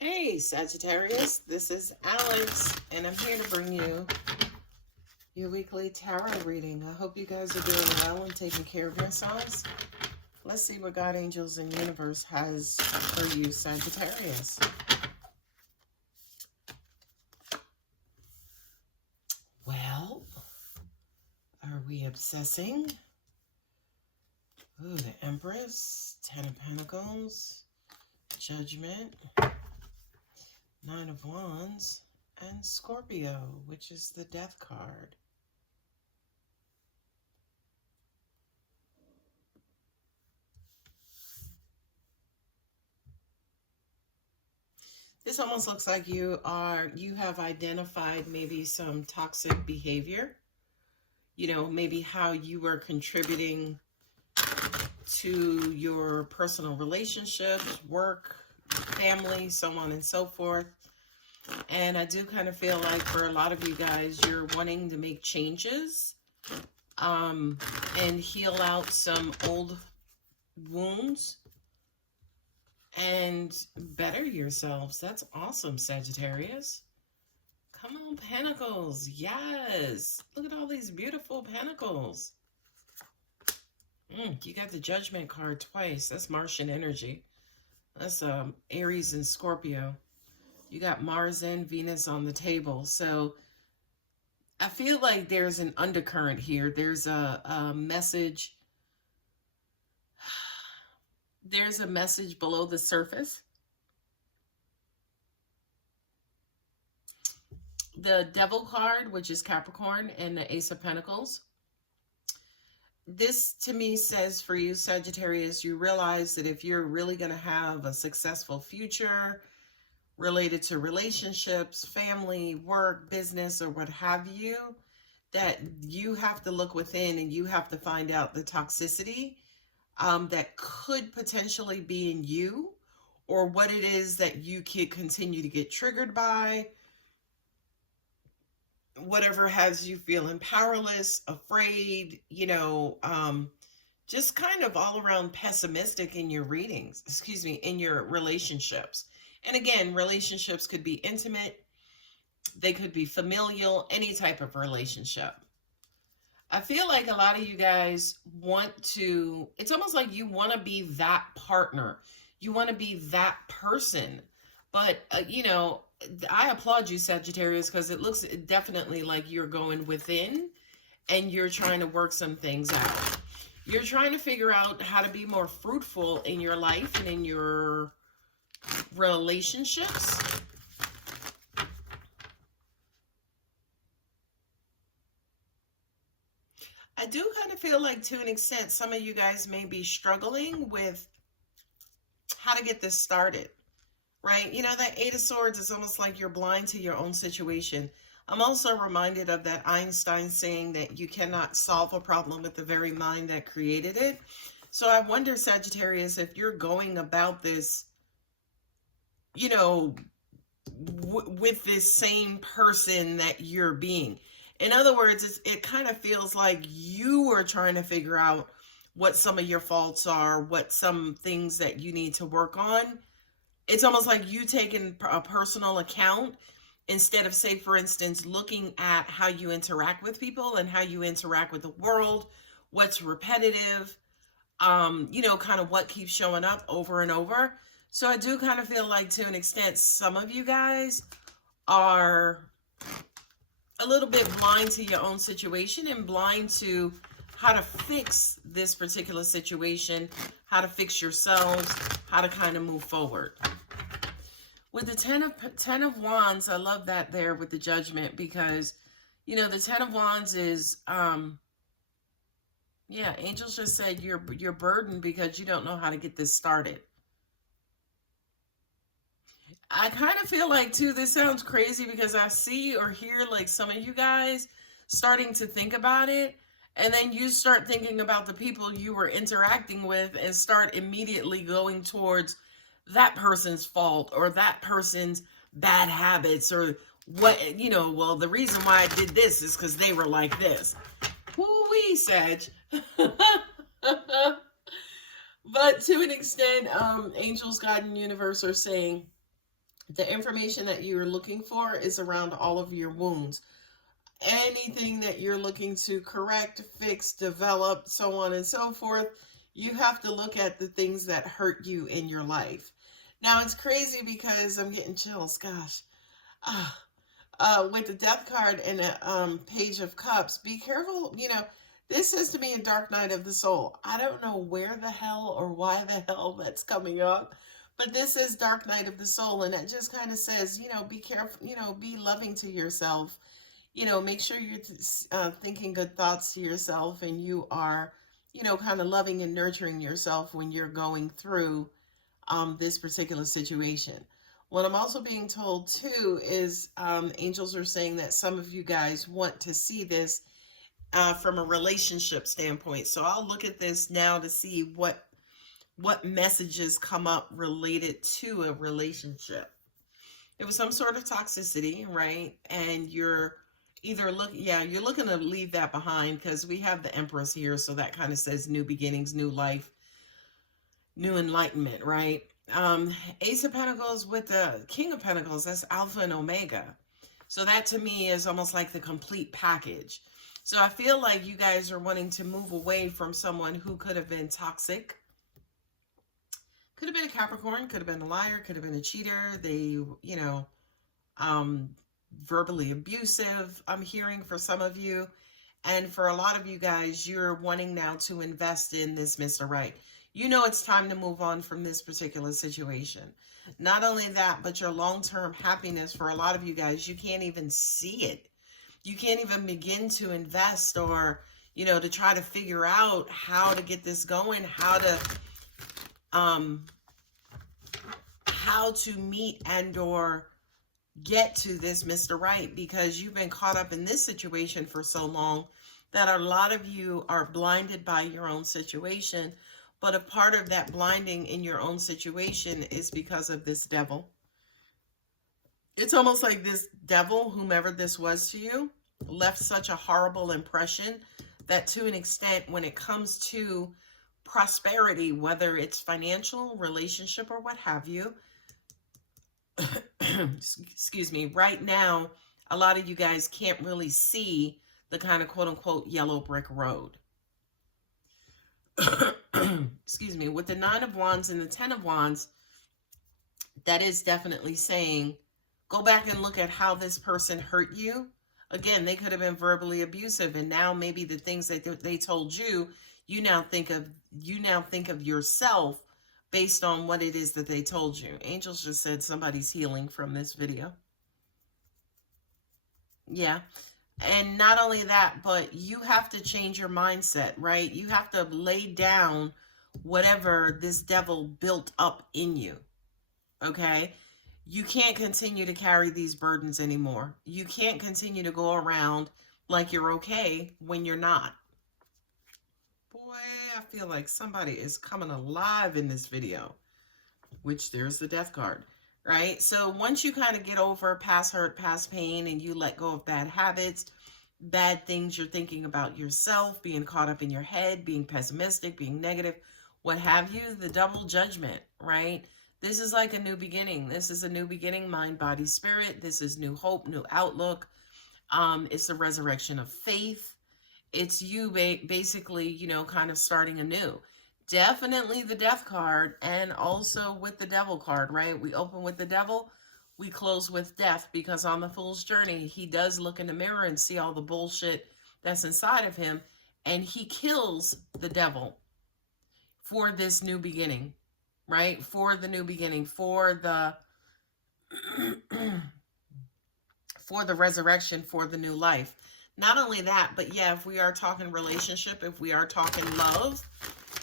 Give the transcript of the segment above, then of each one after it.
Hey Sagittarius, this is Alex, and I'm here to bring you your weekly tarot reading. I hope you guys are doing well and taking care of yourselves. Let's see what God, angels, and universe has for you, Sagittarius. Well, are we obsessing? Ooh, the Empress, Ten of Pentacles, Judgment, Nine of Wands, and Scorpio, which is the Death card. This almost looks like you have identified maybe some toxic behavior, maybe how you were contributing to your personal relationships, work, family, so on and so forth. And I do kind of feel like for a lot of you guys, you're wanting to make changes and heal out some old wounds and better yourselves. That's awesome, Sagittarius. Come on, Pentacles. Yes. Look at all these beautiful Pentacles. You got the Judgment card twice. That's Martian energy. That's Aries and Scorpio. You got Mars and Venus on the table. So I feel like there's an undercurrent here. There's a message. There's a message below the surface. The Devil card, which is Capricorn, and the Ace of Pentacles. This to me says for you, Sagittarius, you realize that if you're really going to have a successful future related to relationships, family, work, business, or what have you, that you have to look within and you have to find out the toxicity that could potentially be in you, or what it is that you could continue to get triggered by, whatever has you feeling powerless, afraid, just kind of all around pessimistic in your readings, in your relationships. And again, relationships could be intimate, they could be familial, any type of relationship. I feel like a lot of you guys it's almost like you want to be that partner. You want to be that person. But, I applaud you, Sagittarius, because it looks definitely like you're going within and you're trying to work some things out. You're trying to figure out how to be more fruitful in your life and in your relationships. I do kind of feel like, to an extent, some of you guys may be struggling with how to get this started, right? That Eight of Swords is almost like you're blind to your own situation. I'm also reminded of that Einstein saying that you cannot solve a problem with the very mind that created it. So I wonder, Sagittarius, if you're going about this, with this same person that you're being. In other words, it kind of feels like you are trying to figure out what some of your faults are, what some things that you need to work on. It's almost like you taking a personal account instead of, say, for instance, looking at how you interact with people and how you interact with the world, what's repetitive, kind of what keeps showing up over and over. So I do kind of feel like, to an extent, some of you guys are a little bit blind to your own situation and blind to how to fix this particular situation, how to fix yourselves, how to kind of move forward. With the Ten of Wands, I love that there with the Judgment, because, the Ten of Wands is, angels just said you're burdened because you don't know how to get this started. I kind of feel like, too, this sounds crazy because I see or hear like some of you guys starting to think about it, and then you start thinking about the people you were interacting with and start immediately going towards that person's fault or that person's bad habits, or what, well, the reason why I did this is because they were like this. Woo-wee, Sag. But to an extent, angels, God, and universe are saying, The information that you're looking for is around all of your wounds. Anything that you're looking to correct, fix, develop, so on and so forth, you have to look at the things that hurt you in your life. Now, it's crazy because I'm getting chills. Gosh. With the death card and a page of cups, be careful. This says to me in Dark Night of the Soul. I don't know where the hell or why the hell that's coming up, but this is Dark Night of the Soul, and that just kind of says, be careful, be loving to yourself. Make sure you're thinking good thoughts to yourself, and you are, kind of loving and nurturing yourself when you're going through this particular situation. What I'm also being told too is angels are saying that some of you guys want to see this from a relationship standpoint. So I'll look at this now to see what messages come up related to a relationship. It was some sort of toxicity, right? And you're either you're looking to leave that behind, because we have the Empress here, so that kind of says new beginnings, new life, new enlightenment, right? Ace of Pentacles with the King of Pentacles, that's Alpha and Omega. So that to me is almost like the complete package. So I feel like you guys are wanting to move away from someone who could have been toxic. Could have been a Capricorn, could have been a liar, could have been a cheater. They, verbally abusive, I'm hearing for some of you. And for a lot of you guys, you're wanting now to invest in this Mr. Right. It's time to move on from this particular situation. Not only that, but your long-term happiness, for a lot of you guys, you can't even see it. You can't even begin to invest or, to try to figure out how to get this going, how to meet and or get to this Mr. Right, because you've been caught up in this situation for so long that a lot of you are blinded by your own situation. But a part of that blinding in your own situation is because of this devil. It's almost like this devil, whomever this was to you, left such a horrible impression that to an extent, when it comes to prosperity, whether it's financial, relationship, or what have you, excuse me, right now, a lot of you guys can't really see the kind of quote-unquote yellow brick road. Excuse me, with the 9 of Wands and the 10 of Wands, that is definitely saying, go back and look at how this person hurt you. Again, they could have been verbally abusive, and now maybe the things that they told you, you now think of yourself based on what it is that they told you. Angels just said somebody's healing from this video. Yeah. And not only that, but you have to change your mindset, right? You have to lay down whatever this devil built up in you, okay? You can't continue to carry these burdens anymore. You can't continue to go around like you're okay when you're not. Boy, I feel like somebody is coming alive in this video, which there's the death card, right? So once you kind of get over past hurt, past pain, and you let go of bad habits, bad things you're thinking about yourself, being caught up in your head, being pessimistic, being negative, what have you, the double judgment, right? This is like a new beginning. This is a new beginning, mind, body, spirit. This is new hope, new outlook. It's the resurrection of faith. It's you basically, kind of starting anew. Definitely the death card, and also with the devil card, right? We open with the devil, we close with death, because on the Fool's Journey, he does look in the mirror and see all the bullshit that's inside of him, and he kills the devil for this new beginning, right? For the new beginning, for the for the resurrection, for the new life. Not only that, but yeah, if we are talking relationship, if we are talking love,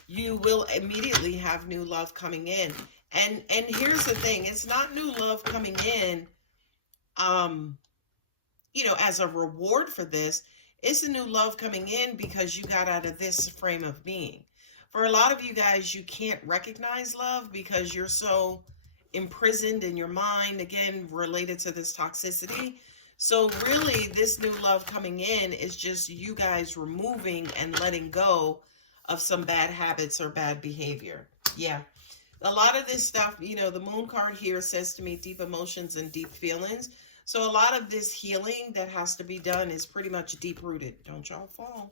you will immediately have new love coming in. And here's the thing, it's not new love coming in, as a reward for this. It's a new love coming in because you got out of this frame of being. For a lot of you guys, you can't recognize love because you're so imprisoned in your mind, again, related to this toxicity. So really, this new love coming in is just you guys removing and letting go of some bad habits or bad behavior. Yeah. A lot of this stuff, you know, the moon card here says to me deep emotions and deep feelings. So a lot of this healing that has to be done is pretty much deep rooted. Don't y'all fall.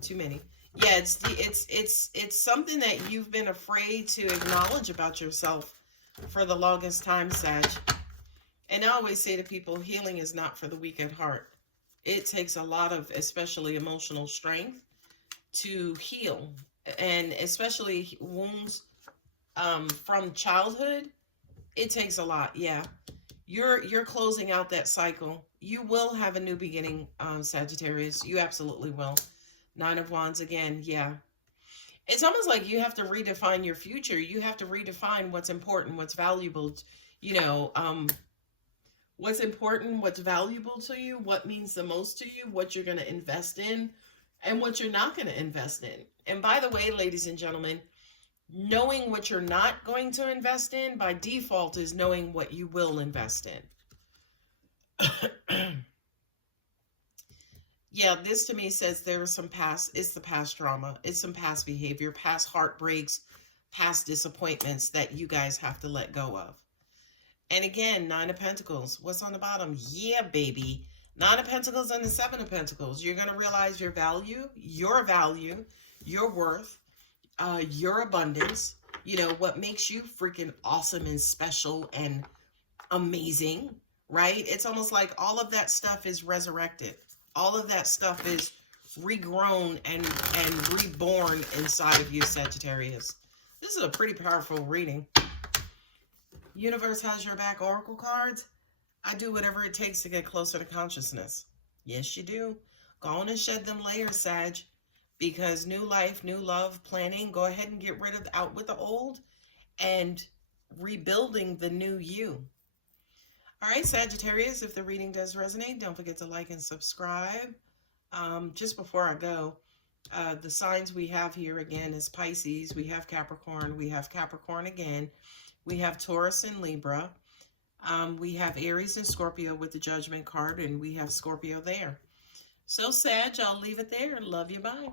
Too many. Yeah, it's something that you've been afraid to acknowledge about yourself for the longest time, Sag. And I always say to people, healing is not for the weak at heart. It takes a lot of, especially emotional strength, to heal, and especially wounds from childhood. It takes a lot. Yeah, you're closing out that cycle. You will have a new beginning, Sagittarius. You absolutely will. Nine of Wands again. Yeah, it's almost like you have to redefine your future. You have to redefine what's important, what's valuable. You know, what's important, what's valuable to you, what means the most to you, what you're going to invest in, and what you're not going to invest in. And by the way, ladies and gentlemen, knowing what you're not going to invest in by default is knowing what you will invest in. Yeah, this to me says there is some past, it's the past drama, it's some past behavior, past heartbreaks, past disappointments that you guys have to let go of. And again, Nine of Pentacles. What's on the bottom? Yeah, baby. Nine of Pentacles and the Seven of Pentacles. You're going to realize your value, your worth, your abundance. You know, what makes you freaking awesome and special and amazing, right? It's almost like all of that stuff is resurrected. All of that stuff is regrown and reborn inside of you, Sagittarius. This is a pretty powerful reading. Universe has your back, oracle cards. I do whatever it takes to get closer to consciousness. Yes, you do. Go on and shed them layers, Sag. Because new life, new love, planning. Go ahead and get rid of out with the old and rebuilding the new you. All right, Sagittarius, if the reading does resonate, don't forget to like and subscribe. Just before I go, the signs we have here again is Pisces. We have Capricorn. We have Capricorn again. We have Taurus and Libra. We have Aries and Scorpio with the Judgment card, and we have Scorpio there. So, Sag, I'll leave it there. Love you. Bye.